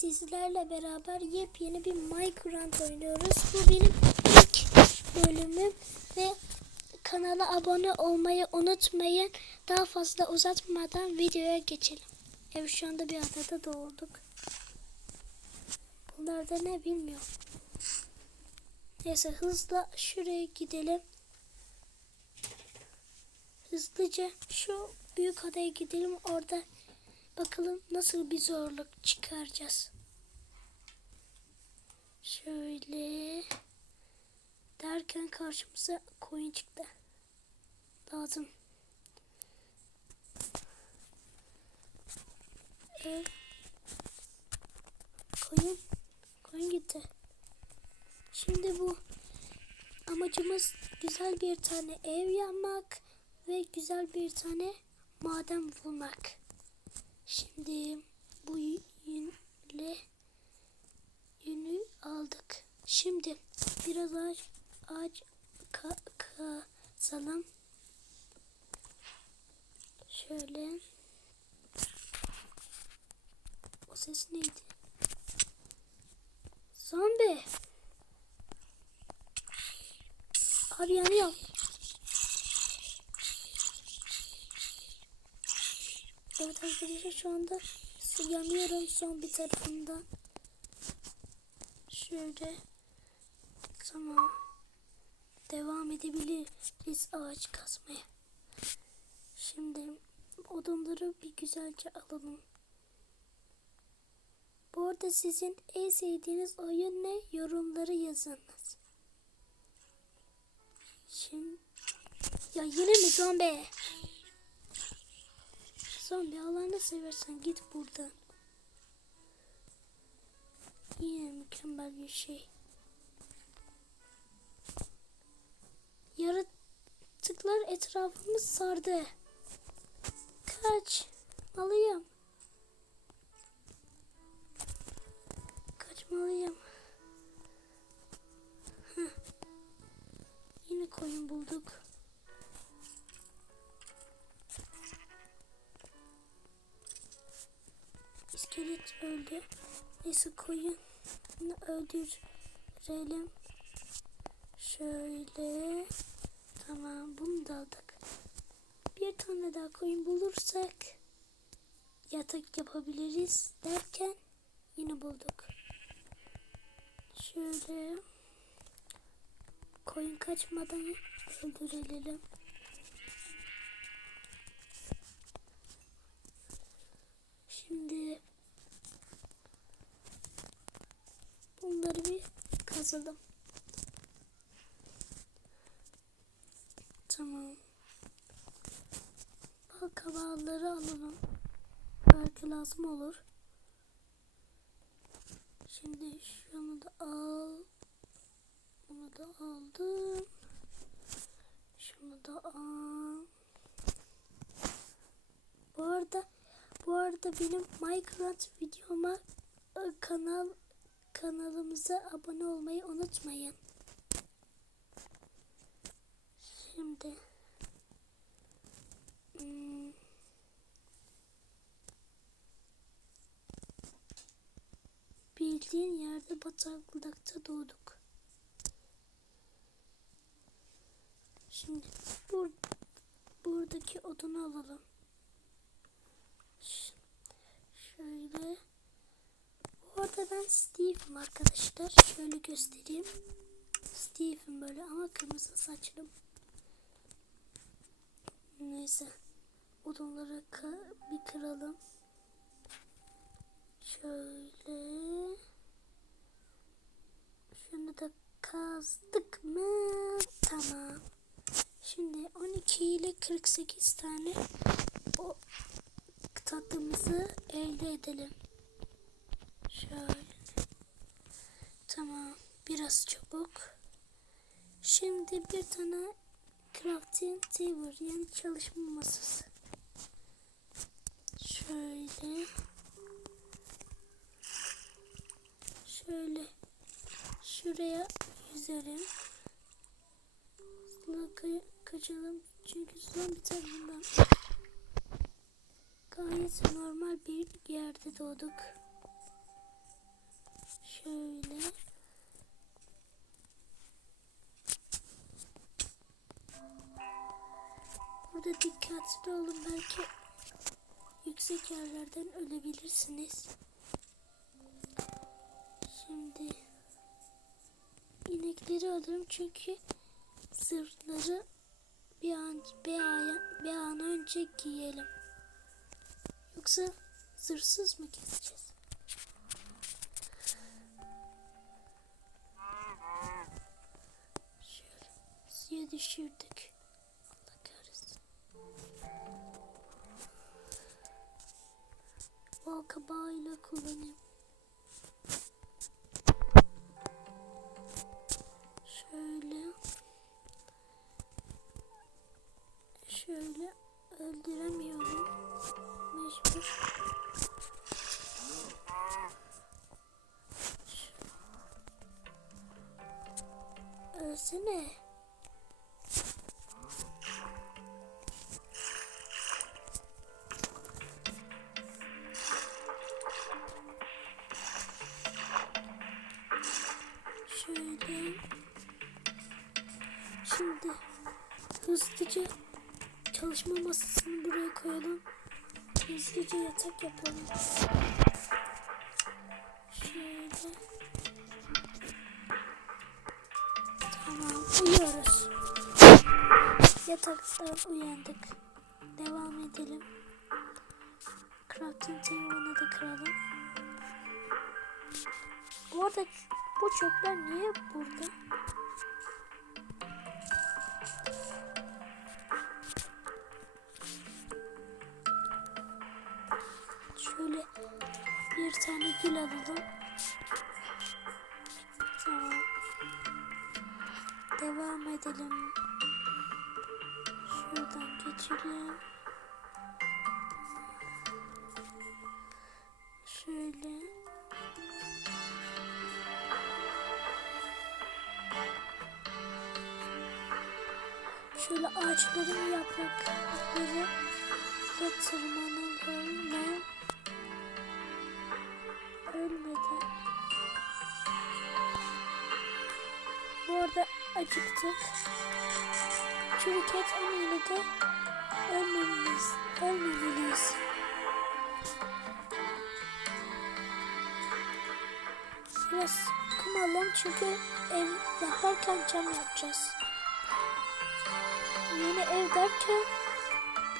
sizlerle beraber yepyeni bir Minecraft oynuyoruz. Bu benim ilk bölümüm ve kanala abone olmayı unutmayın. Daha fazla uzatmadan videoya geçelim. Evet şu anda bir adada doğduk. Bunlar da ne bilmiyorum. Neyse hızla şuraya gidelim. Hızlıca şu büyük adaya gidelim. Orada bakalım nasıl bir zorluk çıkaracağız. Şöyle derken karşımıza koyun çıktı. Lazım. Ee, koyun. Koyun gitti. Şimdi bu amacımız güzel bir tane ev yapmak ve güzel bir tane maden bulmak. Şimdi bu yünle yünü aldık. Şimdi biraz ağaç ağaç ka, kazalım. Şöyle. O ses neydi? Zombi. Abi yanıyor. Evet arkadaşlar şu anda yanıyorum son bir tarafından. Şöyle. Tamam. Devam edebiliriz ağaç kazmaya. Şimdi odunları bir güzelce alalım. Bu arada sizin en sevdiğiniz oyun ne? Yorumları yazınız. Şimdi ya yine mi zombi? Zombi Allah'ını seversen git buradan. Yine mükemmel bir şey. Yaratıklar etrafımız sardı. Kaç. Malıyım. İskelet öldü. Neyse koyun. Öldürelim. Şöyle. Tamam bunu da aldık. Bir tane daha koyun bulursak yatak yapabiliriz derken yine bulduk. Şöyle koyun kaçmadan öldürelim. Şimdi bunları bir kazalım. Tamam. Bal kabağları alalım. Belki lazım olur. Şimdi şunu da al. Bunu da aldım. Şunu da al. Bu arada bu arada benim Minecraft videoma e, kanal kanalımıza abone olmayı unutmayın. Şimdi hmm, bildiğin yerde bataklıkta doğduk. Şimdi bur buradaki odunu alalım. Şöyle. Bu arada ben Steve'im arkadaşlar. Şöyle göstereyim. Steve'im böyle ama kırmızı saçlım. Neyse. Odunları bir kıralım. Şöyle. Şunu da kazdık mı? Tamam. Şimdi 12 ile 48 tane o tatlımızı elde edelim. Şöyle. Tamam. Biraz çabuk. Şimdi bir tane crafting table yani çalışma masası. Şöyle. Şöyle. Şuraya yüzelim. Hızlı ka- kaçalım çünkü zombi tarafından gayet normal bir yerde doğduk. Şöyle. Burada dikkatli olun belki yüksek yerlerden ölebilirsiniz. Şimdi inekleri alırım çünkü zırhları bir an bir an, bir an önce giyelim. Yoksa zırhsız mı keseceğiz? Suya düşürdük. Allah kahretsin. Balkabağıyla kullanayım. Şöyle. Şöyle öldüremiyorum. Mecbur. Ölsene. Çalışma masasını buraya koyalım. Hızlıca yatak yapalım. Şöyle. Tamam uyuyoruz. Yataktan uyandık. Devam edelim. Crafting table'ını da kıralım. Bu arada bu çöpler niye burada? Bir tane gül alalım. Tamam. Devam edelim. Şuradan geçelim. Şöyle. Şöyle ağaçların yaprakları ve tırmanalım ölmedi. Bu arada acıktık. Çünkü ama yine de ölmemeliyiz. Ölmemeliyiz. Biraz kum alalım çünkü ev yaparken cam yapacağız. Yeni ev derken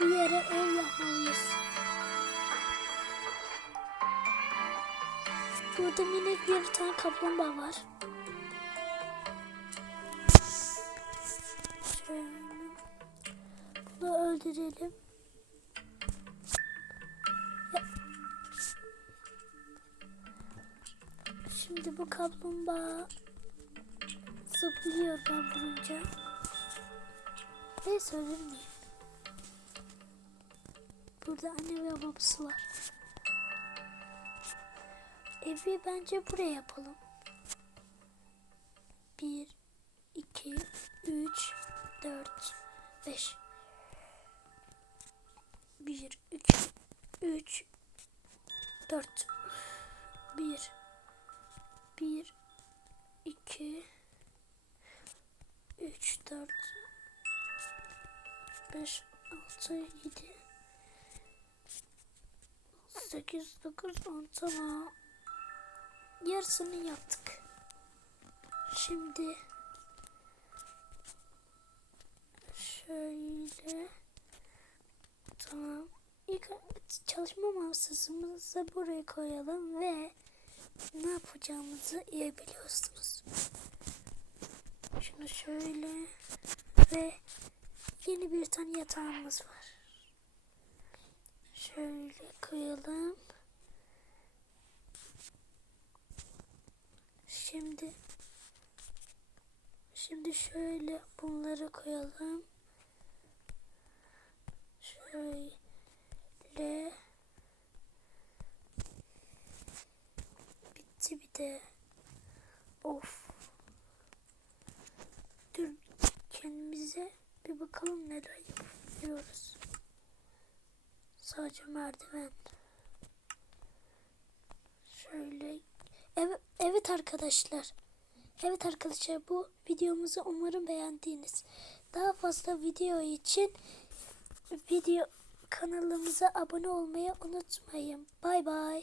bu yere ev yapmalıyız. Burada minik bir tane kaplumbağa var. Şöyle. Bunu öldürelim. Şimdi bu kaplumbağa zıplıyor ben vurunca. Ne söyler miyim? Burada anne ve babası var. Evi bence buraya yapalım. Bir, iki, üç, dört, beş. Bir, iki, üç, dört. Bir, bir, iki, üç, dört, beş, altı, yedi, sekiz, dokuz, on. Tamam. Yarısını yaptık. Şimdi şöyle tamam. İlk çalışma masasımızı buraya koyalım ve ne yapacağımızı iyi biliyorsunuz. Şunu şöyle ve yeni bir tane yatağımız var. Şöyle koyalım. Şimdi şimdi şöyle bunları koyalım. Şöyle bitti bir de. Of. Dur kendimize bir bakalım neler yapıyoruz. Sadece merdiven. Şöyle. Evet, evet arkadaşlar. Evet arkadaşlar bu videomuzu umarım beğendiniz. Daha fazla video için video kanalımıza abone olmayı unutmayın. Bay bay.